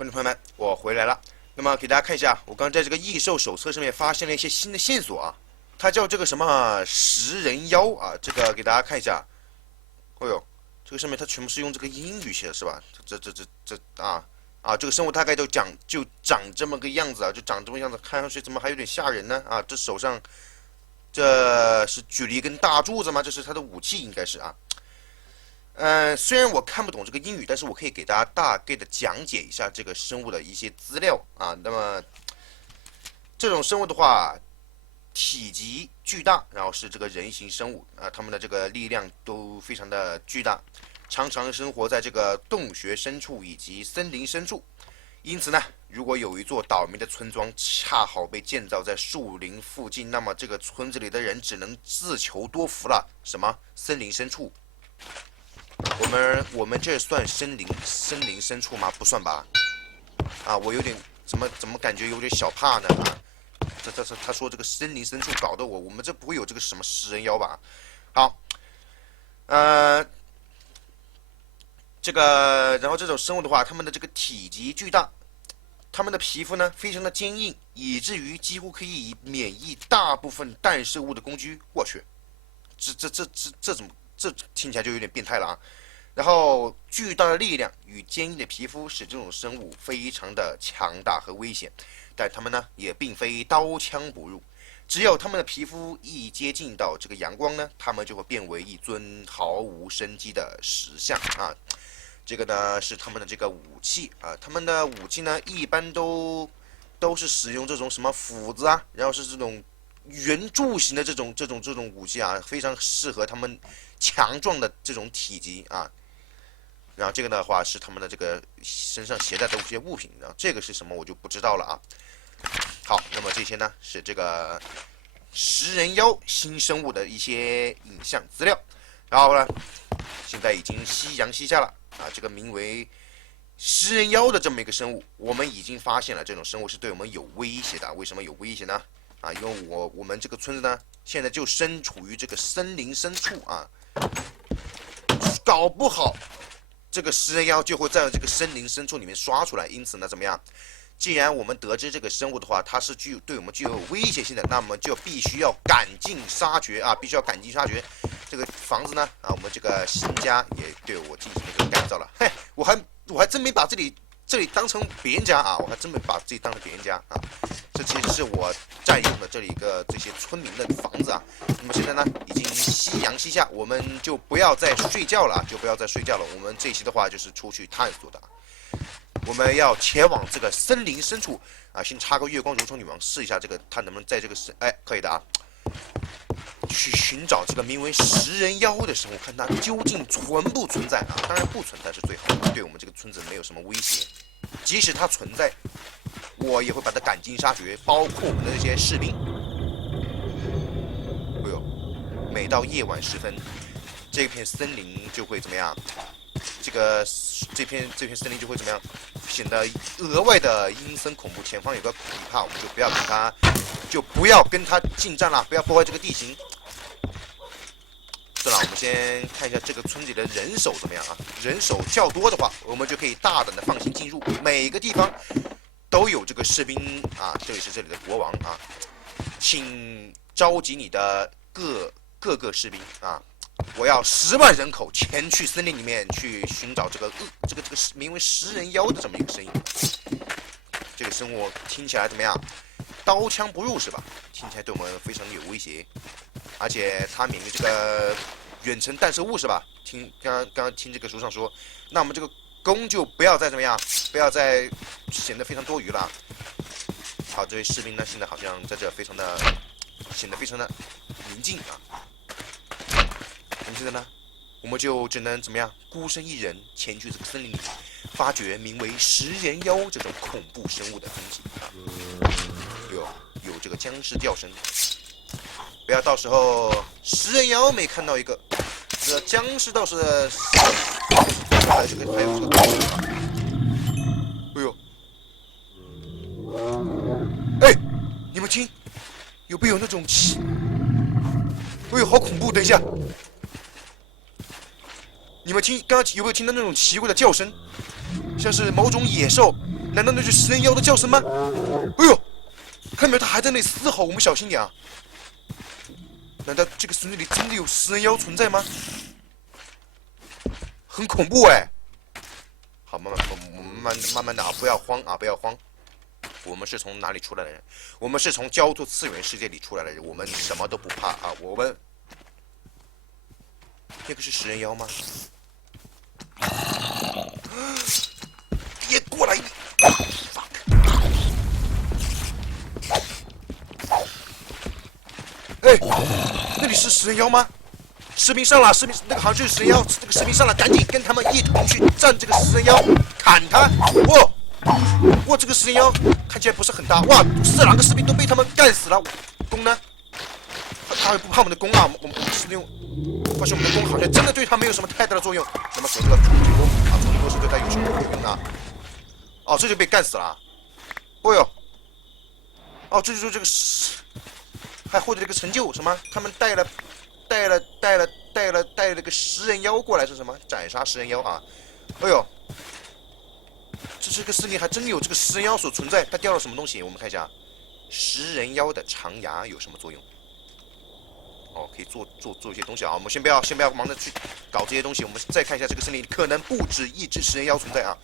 观众朋友们，我回来了。那么给大家看一下，我刚在这个异兽手册上面发现了一些新的线索啊，它叫这个什么食人妖啊，这个给大家看一下。哦呦，这个上面它全部是用这个英语写的是吧？这这个生物大概就长这么个样子啊，就长这么样子，看上去怎么还有点吓人呢？啊，这手上这是举了一根大柱子吗？这是它的武器应该是啊。虽然我看不懂这个英语，但是我可以给大家大概的讲解一下这个生物的一些资料啊。那么这种生物的话，体积巨大，然后是这个人形生物啊，它们的这个力量都非常的巨大，常常生活在这个洞穴深处以及森林深处。因此呢，如果有一座倒霉的村庄恰好被建造在树林附近，那么这个村子里的人只能自求多福了。什么森林深处？我们这算森林深处吗？不算吧。啊，我有点怎么感觉有点小怕呢？啊，他说这个森林深处搞得我们这不会有这个什么食人妖吧？好，然后这种生物的话，它们的这个体积巨大，它们的皮肤呢非常的坚硬，以至于几乎可以免疫大部分弹射物的攻击。我去，这听起来就有点变态了啊！然后巨大的力量与坚硬的皮肤使这种生物非常的强大和危险，但它们呢也并非刀枪不入。只有它们的皮肤一接近到这个阳光呢，它们就会变为一尊毫无生机的石像啊。这个呢是他们的这个武器啊，他们的武器呢一般都是使用这种什么斧子啊，然后是这种圆柱形的这种武器啊，非常适合他们强壮的这种体积啊。然后这个的话是他们的这个身上携带的一些物品，然后这个是什么我就不知道了啊。好，那么这些呢是这个食人妖新生物的一些影像资料。然后呢，现在已经夕阳西下了啊，这个名为食人妖的这么一个生物，我们已经发现了这种生物是对我们有威胁的。为什么有威胁呢？啊，因为我们这个村子呢，现在就身处于这个森林深处啊，搞不好这个食人妖就会在这个森林深处里面刷出来。因此呢，怎么样？既然我们得知这个生物的话，它是对我们具有威胁性的，那么就必须要赶尽杀绝啊！必须要赶尽杀绝。这个房子呢，啊，我们这个新家也对我进行了这个改造了。嘿，我还真没把这里当成别人家啊，我还真没把自己当成别人家啊。这其实是我占用的这些村民的房子啊。那么现在呢，已经夕阳西下，我们就不要再睡觉了啊，我们这一期的话就是出去探索的。我们要前往这个森林深处啊，先插个月光揉成女王试一下这个，它能不能在这个可以的啊。去寻找这个名为食人妖的生物，看它究竟存不存在啊？当然不存在是最好的，对我们这个村子没有什么威胁。即使它存在，我也会把它赶尽杀绝，包括我们的那些士兵。哎呦，每到夜晚时分，这片森林就会怎么样？这片森林就会怎么样？显得额外的阴森恐怖。前方有个可怕，我们就不要跟他近战了，不要破坏这个地形。算了，我们先看一下这个村里的人手怎么样啊？人手较多的话，我们就可以大胆的放心进入。每个地方都有这个士兵啊，这里是这里的国王啊，请召集你的各个士兵啊。我要10万人口前去森林里面去寻找这个名为食人妖的这么一个身影。这个生物听起来怎么样？刀枪不入是吧？听起来对我们非常的有威胁，而且它免于这个远程弹射物是吧？刚刚听这个书上说，那我们这个弓就不要再怎么样，不要再显得非常多余了。好，这位士兵呢，现在好像在这显得非常的宁静啊。那么现在呢，我们就只能怎么样，孤身一人前去这个森林里，发掘名为食人妖这种恐怖生物的踪迹啊。有这个僵尸叫声，不要到时候食人妖没看到一个，这僵尸倒是还有这个，哎呦，哎，你们听，有没有那种哎呦，好恐怖！等一下。你们刚刚有没有听到那种奇怪的叫声？像是某种野兽，难道那是食人妖的叫声吗？哎呦，看到没有，它还在那里嘶吼，我们小心点啊！难道这个森林里真的有食人妖存在吗？很恐怖哎！好，慢慢的啊，不要慌啊，不要慌。我们是从哪里出来的人？我们是从交错次元世界里出来的人，我们什么都不怕啊！我们那个是食人妖吗？别过来！ 哎，那里是食人妖吗？士兵上了，士兵那个好像就是食人妖。这个士兵上了，赶紧跟他们一同去战这个食人妖，砍他！哇，这个食人妖看起来不是很大。哇，4、2个士兵都被他们干死了。弓呢？他会不怕我们的弓啊？我们是用，发现我们的弓好像真的对他没有什么太大的作用。那么说这个冲击弓啊，冲击弓是对他有什么用呢？哦，这就被干死了。哦哟，哦，这就是这个还获得了一个成就，什么？他们带了个食人妖过来是什么？斩杀食人妖啊！哎呦，这个森林还真有这个食人妖所存在。它掉了什么东西？我们看一下，食人妖的长牙有什么作用？哦，可以做一些东西啊。我们先不要忙着去搞这些东西，我们再看一下这个森林可能不止一只食人妖存在啊。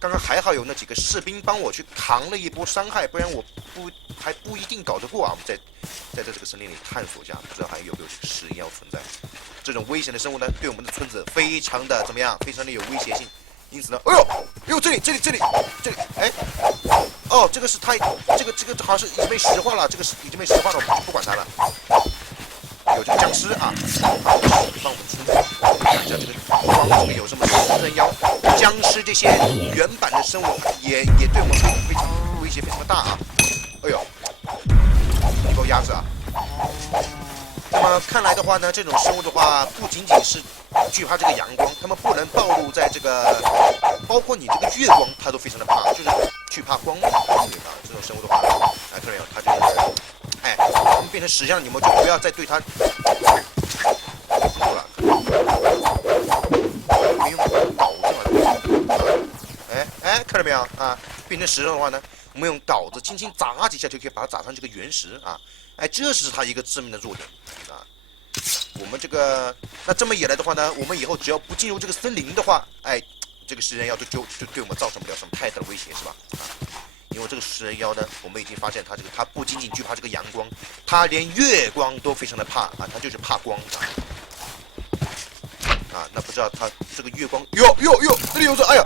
刚刚还好有那几个士兵帮我去扛了一波伤害，不然我还不一定搞得过啊。我们在这个森林里探索一下，不知道还有没有这个食人妖存在。这种危险的生物呢，对我们的村子非常的怎么样？非常的有威胁性。因此呢，哎呦，这里，哎，哦，这个是它，这个好像是已经被石化了，这个是已经被石化了，我们不管它了。有这个僵尸啊，帮我们村子看一下这个荒里面有什么食人妖、僵尸这些原版的生物，也对我们非常威胁非常的大啊。哎呦，一包鸭子啊。那么看来的话呢，这种生物的话，不仅仅是惧怕这个阳光，它们不能暴露在这个，包括你这个月光，它都非常的怕，就是惧怕光对吧？这种生物的话，哎，看到没有？它就是，哎，它们变成石像，你们就不要再对它够了。没用镐子嘛？哎，看到没有啊？变成石像的话呢，我们用镐子轻轻砸几下就可以把它砸成这个原石啊。哎，这是它一个致命的弱点啊！我们这个，那这么一来的话呢，我们以后只要不进入这个森林的话，哎，这个食人妖就对我们造成不了什么太大的威胁，是吧？啊，因为这个食人妖呢，我们已经发现它不仅仅惧怕这个阳光，它连月光都非常的怕啊，它就是怕光啊！那不知道它这个月光，哟，这里有哎呀，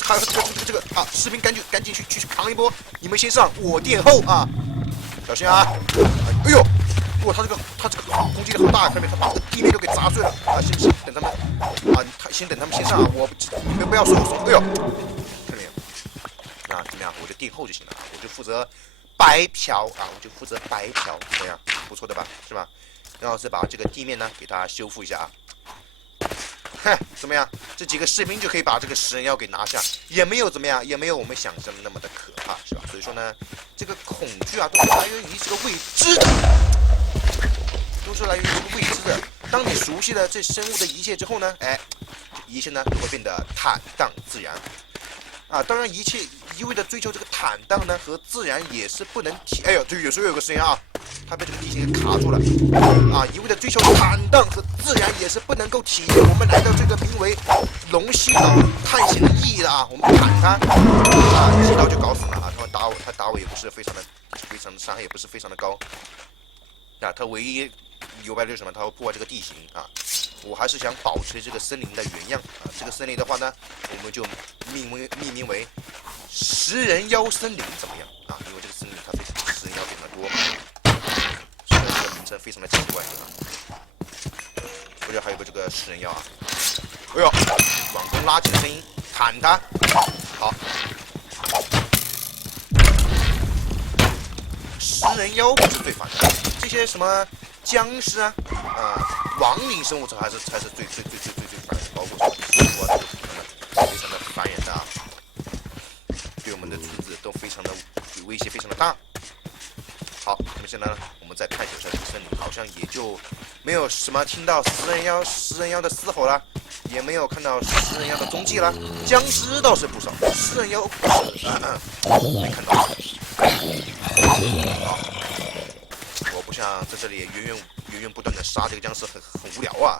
还有这个啊，士兵赶紧去扛一波，你们先上，我殿后啊！小心啊！哎呦，哇，他这个攻击力好大，看到没？他把这个地面都给砸碎了啊！先等他们啊，先等他们先上啊！你们不要说我说，哎呦，看到没有？啊，怎么样？我就殿后就行了啊，我就负责白嫖啊，怎么样？不错的吧？是吧？然后再把这个地面呢给它修复一下啊。哼，怎么样？这几个士兵就可以把这个食人妖给拿下，也没有怎么样，也没有我们想象的那么的可怕，是吧？所以说呢，这个恐惧啊，都是来源于这个未知的，当你熟悉了这生物的一切之后呢，哎，一切呢都会变得坦荡自然。啊，当然一味的追求这个坦荡呢和自然也是不能哎呦，这有时候有个声音啊，它被这个地形给卡住了啊！一味的追求坦荡和自然也是不能够体验我们来到这个名为龙溪岛探险的意义的啊！我们砍它啊，一刀就搞死了啊！他打我也不是非常的伤害也不是非常的高啊，他唯一有败就是什么？他会破坏这个地形啊！我还是想保持这个森林的原样啊！这个森林的话呢，我们就命名为食人妖森林，怎么样啊？因为这个森林它食人妖非常的多嘛，所以这个名称非常的奇怪，对吧？不知道还有个这个食人妖啊！哎呦，往东拉起的声音，砍他！好，食人妖不是最烦的，这些什么僵尸啊，亡灵生物才是最烦的，包括什么石头啊，都非常的烦人的啊，对我们的村子都非常的威胁，非常的大。好，那么现在呢，我们再探索一下这个森林，好像也就没有什么听到食人妖的嘶吼了，也没有看到食人妖的踪迹了。僵尸倒是不少，食人妖没看到。我不想在这里源源不断的杀这个僵尸，很无聊啊。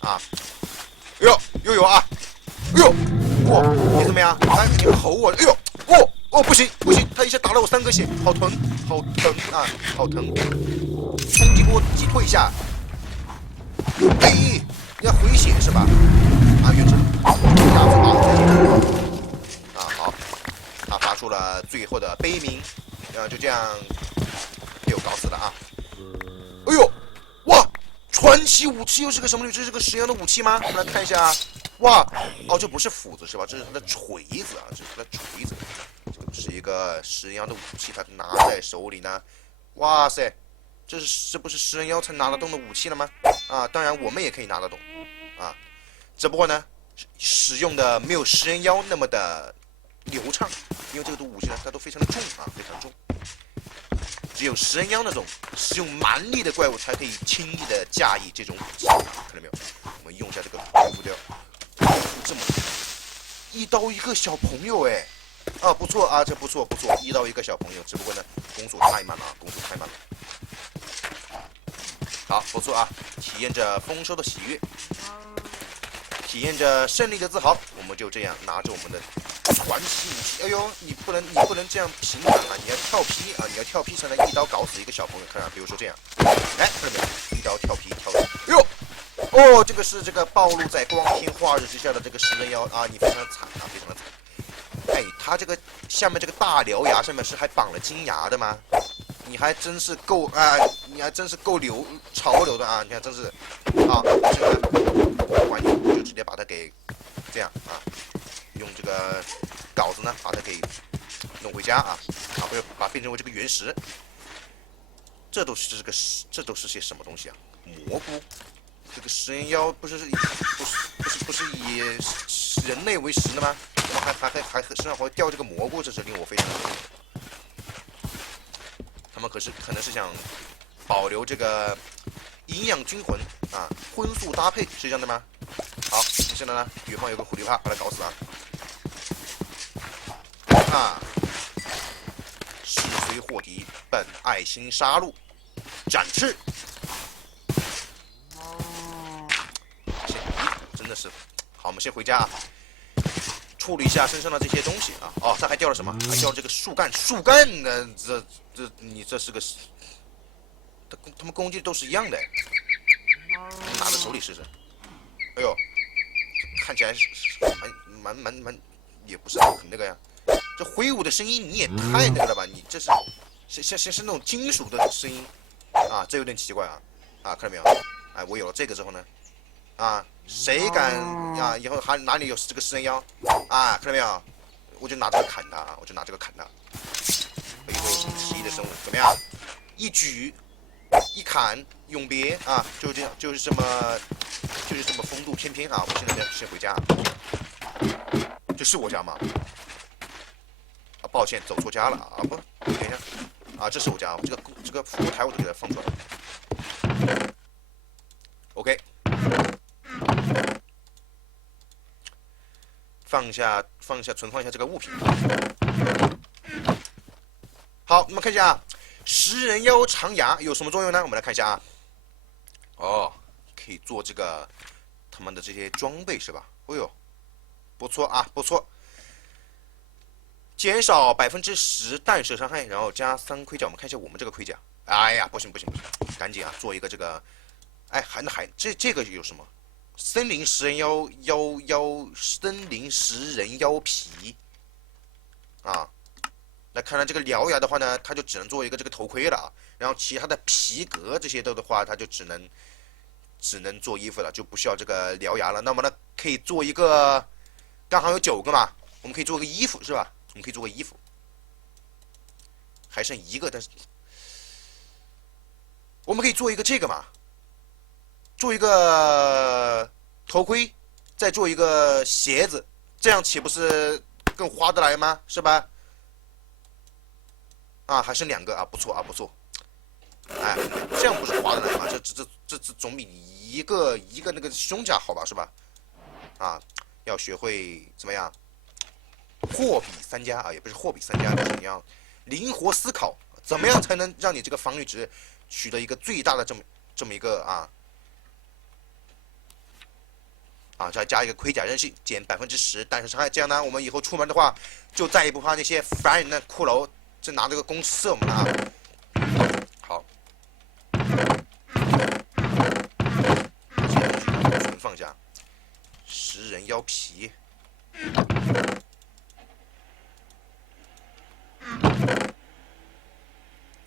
啊，哎呦，又有啊，哎呦，哇，你怎么样？哎，你吼我，哎呦，哦，不行，他一下打了我3个血，好疼啊，好疼！冲击波击退一下，哎，你要回血是吧？啊，远程，加速啊，好，他发出了最后的悲鸣，然后就这样被我搞死了啊！哎呦，哇！传奇武器又是个什么东西？这是个食人妖的武器吗？我们来看一下。哇，哦，这不是斧子是吧？这是他的锤子啊，这是他的锤子。这个是一个食人妖的武器，他拿在手里呢。哇塞，这不是食人妖才拿得动的武器了吗？啊，当然我们也可以拿得动啊，只不过呢，使用的没有食人妖那么的流畅，因为这个武器呢，它都非常的重啊，非常重。只有食人妖那种使用蛮力的怪物才可以轻易的驾驭这种武器，看到没有？我们用一下这个功夫雕，这么一刀一个小朋友哎，啊不错啊，这不错，一刀一个小朋友，只不过呢攻速太慢了，好，不错啊，体验着丰收的喜悦，体验着胜利的自豪，我们就这样拿着我们的传奇武器，哎呦，你不能这样平砍啊！你要跳劈啊！你要跳劈才能一刀搞死一个小朋友。看啊，比如说这样，哎，看到没有？一刀跳劈，哎呦，哦，这个是这个暴露在光天化日之下的这个食人妖啊！你非常的惨啊，非常的惨。哎，他这个下面这个大獠牙上面是还绑了金牙的吗？你还真是够啊！你还真是够潮流的啊！你看真是啊，这个完就直接把它给这样啊。用这个镐子呢，把它给弄回家啊，或者把它变成为这个原石。这都是些什么东西啊？蘑菇，这个食人妖不是以人类为食的吗？怎么还身上会掉这个蘑菇？这是令我非常的愤怒。他们可能是想保留这个营养均衡啊，荤素搭配是这样的吗？好，现在呢，远方有个狐狸怕，把它搞死啊！啊！是非祸敌，本爱心杀戮，展翅。真的是，好，我们先回家啊，处理一下身上的这些东西啊。哦，这还掉了什么？还掉了这个树干，呢？你这是个，他们攻击都是一样的。拿在手里试试。哎呦，看起来是蛮，也不是很那个呀。这挥舞的声音你也太那个了吧？你这是像那种金属的声音啊，这有点奇怪啊！啊，看到没有？哎，我有了这个之后呢，啊，谁敢啊？以后还哪里有这个食人妖啊？看到没有？我就拿这个砍他，背后有什么奇异的生物？怎么样？一举一砍永别啊！就是这么风度翩翩啊！我现在先回家。这是我家吗？啊，抱歉，走错家了啊！不，等一下啊，这是我家，这个复活台我都给它放出来了。OK， 存放一下这个物品。好，我们看一下食人妖长牙有什么作用呢？我们来看一下啊。哦，可以做这个他们的这些装备是吧？哎呦，不错啊，不错。减少10%弹射伤害，然后加3盔甲。我们看一下我们这个盔甲。哎呀，不行，赶紧啊，做一个这个。哎，这个有什么？森林食人妖皮啊。那看来这个獠牙的话呢，它就只能做一个这个头盔了啊。然后其他的皮革这些的话，它就只能做衣服了，就不需要这个獠牙了。那么呢，可以做一个，刚好有9个嘛，我们可以做个衣服是吧？我们可以做个衣服，还剩1个，但是我们可以做一个这个嘛，做一个头盔，再做一个鞋子，这样岂不是更划得来吗？是吧？啊，还剩2个啊，不错啊，不错。哎，这样不是划得来吗？这总比一个那个胸甲好吧，是吧？啊，要学会怎么样？货比三家啊，也不是货比三家，就是你要灵活思考，怎么样才能让你这个防御值取得一个最大的这么一个再加一个盔甲韧性减10%，但是伤害，这样呢，我们以后出门的话，就再也不怕那些烦人的骷髅，这拿这个弓射我们了。好，存放下食人妖皮。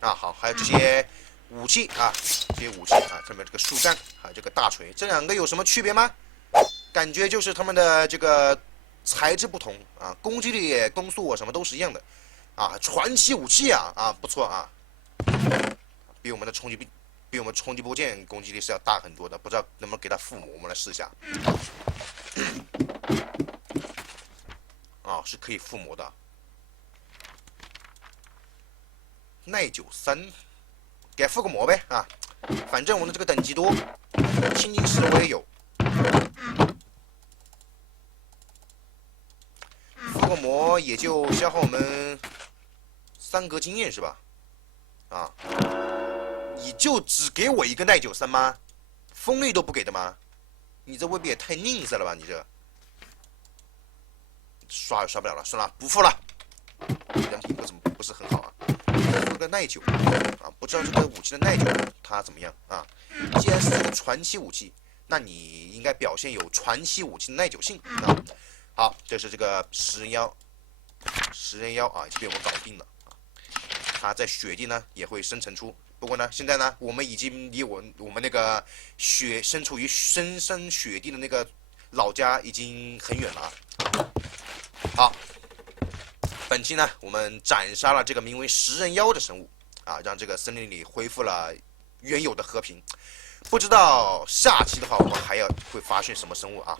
好，还有这些武器啊，这些武器啊，上面这个树干，还有这个大锤，这两个有什么区别吗？感觉就是他们的这个材质不同啊，攻击力、攻速什么都是一样的啊。传奇武器不错啊，比我们的冲击波剑攻击力是要大很多的，不知道能不能给它附魔，我们来试一下。是可以附魔的。耐久3，给附个魔呗啊，反正我的这个等级多，青金石我也有。附个魔也就消耗我们3格经验是吧？你就只给我一个耐久3吗？锋利都不给的吗？你这未必也太吝啬了吧？你这刷也刷不了了，算了，不付了。人品不是很好啊。附个耐久不知道这个武器的耐久它怎么样啊？既然是这个传奇武器，那你应该表现有传奇武器的耐久性啊。好，这是这个食人妖已经被我们搞定了啊。它在雪地呢也会生成出，不过呢，现在呢我们已经离我们那个身处于深深雪地的那个老家已经很远了啊。好。本期呢，我们斩杀了这个名为食人妖的生物让这个森林里恢复了原有的和平。不知道下期的话，我们还会发现什么生物啊？